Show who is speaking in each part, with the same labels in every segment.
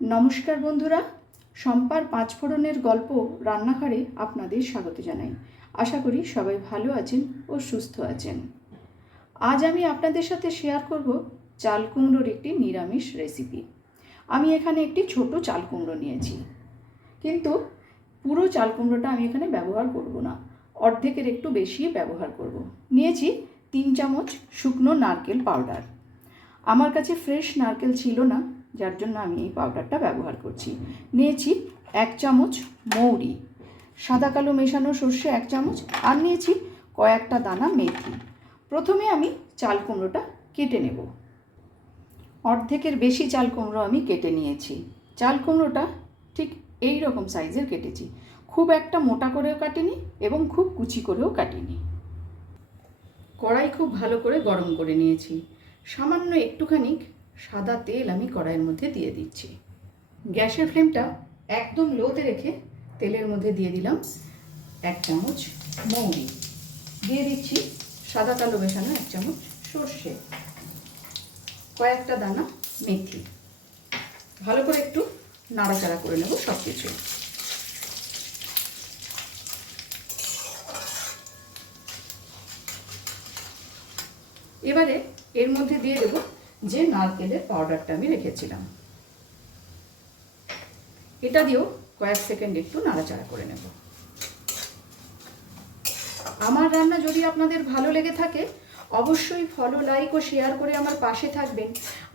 Speaker 1: নমস্কার বন্ধুরা, সম্পার পাঁচফোড়নের গল্প রান্নাঘরে আপনাদের স্বাগত জানাই। আশা করি সবাই ভালো আছেন ও সুস্থ আছেন। আজ আমি আপনাদের সাথে শেয়ার করব চাল কুমড়োর একটি নিরামিষ রেসিপি আমি এখানে একটি ছোট চাল কুমড়ো নিয়েছি। কিন্তু পুরো চাল কুমড়োটা আমি এখানে ব্যবহার করব না। অর্ধেকের একটু বেশি ব্যবহার করব। নিয়েছি তিন চামচ শুকনো নারকেল পাউডার আমার কাছে ফ্রেশ নারকেল ছিল না যার জন্য আমি এই পাউডারটা ব্যবহার করছি। নিয়েছি এক চামচ মৌরি। সাদা কালো মেশানো সর্ষে এক চামচ আর নিয়েছি কয়েকটা দানা মেথি। প্রথমে আমি চাল কুমড়োটা কেটে নেব। অর্ধেকের বেশি চাল কুমড়ো আমি কেটে নিয়েছি। চাল কুমড়োটা ঠিক এই রকম সাইজের কেটেছি। খুব একটা মোটা করেও কাটিনি এবং খুব কুচি করেও কাটিনি। কড়াই খুব ভালো করে গরম করে নিয়েছি। সামান্য একটুখানি সাদা তেল আমি কড়াইয়ের মধ্যে দিয়ে দিচ্ছি। গ্যাসের ফ্লেমটা একদম লোতে রেখে তেলের মধ্যে দিয়ে দিলাম এক চামচ মৌরি। দিয়ে দিচ্ছি সাদা কালো মেশানো এক চামচ সর্ষে। কয়েকটা দানা মেথি। ভালো করে একটু নাড়াচাড়া করে নেব সব কিছু এবারে এর মধ্যে দিয়ে দেব যে নারকেলের পাউডারটা আমি রেখেছিলাম। এটা দিয়েও কয়েক সেকেন্ড একটু নাড়াচাড়া করে নেব। আমার রান্না যদি আপনাদের ভালো লেগে থাকে, অবশ্যই ফলো লাইক ও শেয়ার করে আমার পাশে থাকবেন।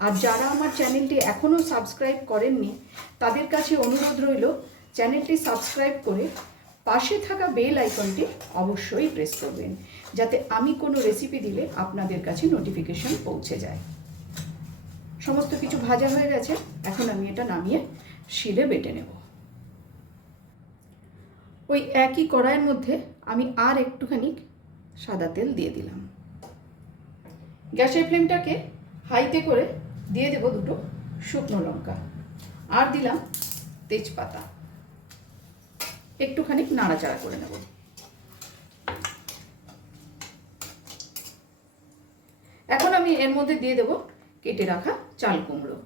Speaker 1: আর যারা আমার চ্যানেলটি এখনও সাবস্ক্রাইব করেননি, তাদের কাছে অনুরোধ রইল, চ্যানেলটি সাবস্ক্রাইব করে পাশে থাকা বেল আইকনটি অবশ্যই প্রেস করবেন, যাতে আমি কোনো রেসিপি দিলে আপনাদের কাছে নোটিফিকেশন পৌঁছে যায়। সমস্ত কিছু ভাজা হয়ে গেছে। এখন আমি এটা নামিয়ে শিলে বেটে নেব। ওই একই কড়াইয়ের মধ্যে আমি আর একটুখানি সাদা তেল দিয়ে দিলাম। গ্যাসের ফ্লেমটাকে হাইতে করে দিয়ে দেব দুটো শুকনো লঙ্কা। আর দিলাম তেজপাতা। একটুখানি নাড়াচাড়া করে নেব। এখন আমি এর মধ্যে দিয়ে দেব কেটে রাখা চাল কুমড়ো।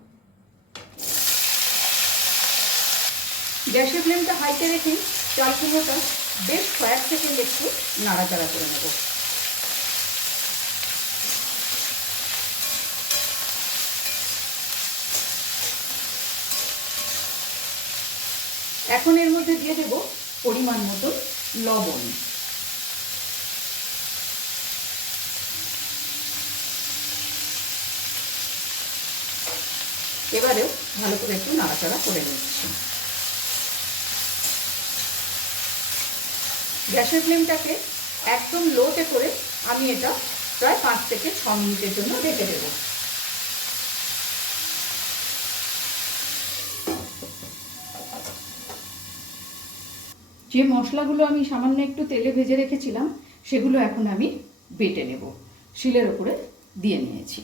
Speaker 1: গ্যাসের ফ্লেমটা হাইতে রেখে চাল কুমড়োটা বেশ কয়েক সেকেন্ড একটু নাড়াচাড়া করে নেব। এখন এর মধ্যে দিয়ে দেব পরিমাণ মতো লবণ। এবারেও ভালো করে একটু নাড়াচাড়া করে নিচ্ছি। গ্যাসের ফ্লেমটাকে একদম লোতে করে আমি এটা প্রায় পাঁচ থেকে ছ মিনিটের জন্য রেখে দেব। যে মশলাগুলো আমি সামান্য একটু তেলে ভেজে রেখেছিলাম, সেগুলো এখন আমি বেটে নেব। শিলের ওপরে দিয়ে নিয়েছি।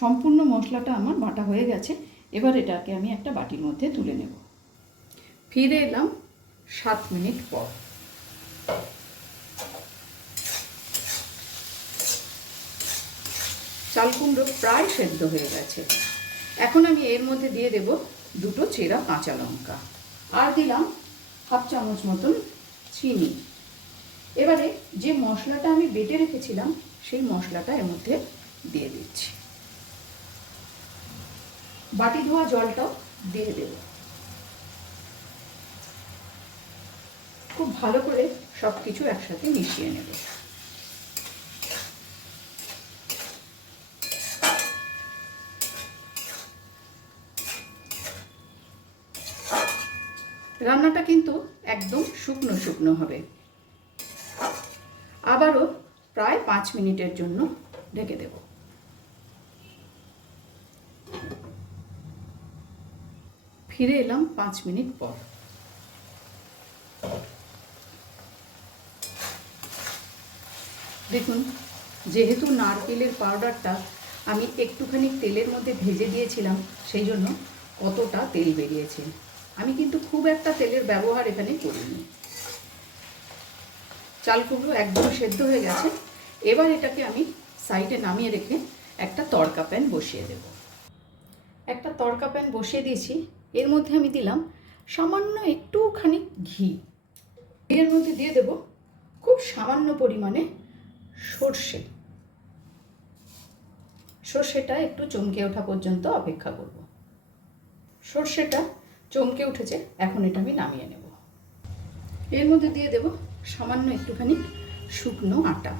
Speaker 1: সম্পূর্ণ মশলাটা আমার বাটা হয়ে গেছে। এবার এটাকে আমি একটা বাটির মধ্যে তুলে নেব। ফিরে এলাম সাত মিনিট পর। চাল কুমড়ো প্রায় সেদ্ধ হয়ে গেছে। এখন আমি এর মধ্যে দিয়ে দেব দুটো চেরা কাঁচা লঙ্কা। আর দিলাম হাফ চামচ মতন চিনি। এবারে যে মশলাটা আমি বেটে রেখেছিলাম, সেই মশলাটা এর মধ্যে দিয়ে দিচ্ছি। বাটি ধোয়া জলটাও দিয়ে দেব। খুব ভালো করে সব কিছু একসাথে মিশিয়ে নেব। রান্নাটা কিন্তু একদম শুকনো শুকনো হবে। আবারও প্রায় পাঁচ মিনিটের জন্য ঢেকে দেবো। ফিরে এলাম পাঁচ মিনিট পর। দেখুন, যেহেতু নারকেলের পাউডারটা আমি একটুখানি তেলের মধ্যে ভেজে দিয়েছিলাম, সেই জন্য কতটা তেল বেরিয়েছে। আমি কিন্তু খুব একটা তেলের ব্যবহার এখানে করিনি। চালকুমড়ো একদম সেদ্ধ হয়ে গেছে। এবার এটাকে আমি সাইডে নামিয়ে রেখে একটা তড়কা প্যান বসিয়ে দেব। একটা তড়কা প্যান বসিয়ে দিয়েছি। এর মধ্যে আমি দিলাম সামান্য একটুখানি ঘি। এর মধ্যে দিয়ে দেব খুব সামান্য পরিমাণে সর্ষে। সর্ষেটা একটু চমকে ওঠা পর্যন্ত অপেক্ষা করব। সর্ষেটা চমকে উঠেছে, এখন এটা আমি নামিয়ে নেব। এর মধ্যে দিয়ে দেব সামান্য একটুখানি শুকনো আটা।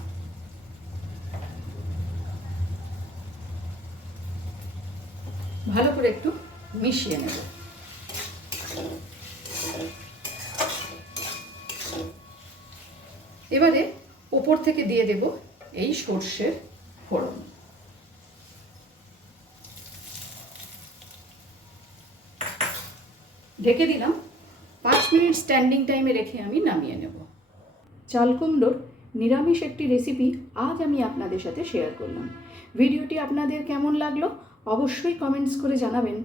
Speaker 1: ভালো করে একটু মিশিয়ে নেব। এবারে ওপর থেকে দিয়ে দেব এই সর্ষের ফোড়ন। ঢেকে দিলাম। পাঁচ মিনিট স্ট্যান্ডিং টাইমে রেখে আমি নামিয়ে নেব। চাল কুমড়োর নিরামিষ একটি রেসিপি আজ আমি আপনাদের সাথে শেয়ার করলাম। ভিডিওটি আপনাদের কেমন লাগল অবশ্যই কমেন্টস করে জানাবেন।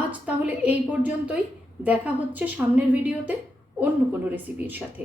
Speaker 1: আজ তাহলে এই পর্যন্তই। দেখা হচ্ছে সামনের ভিডিওতে অন্য কোনো রেসিপির সাথে।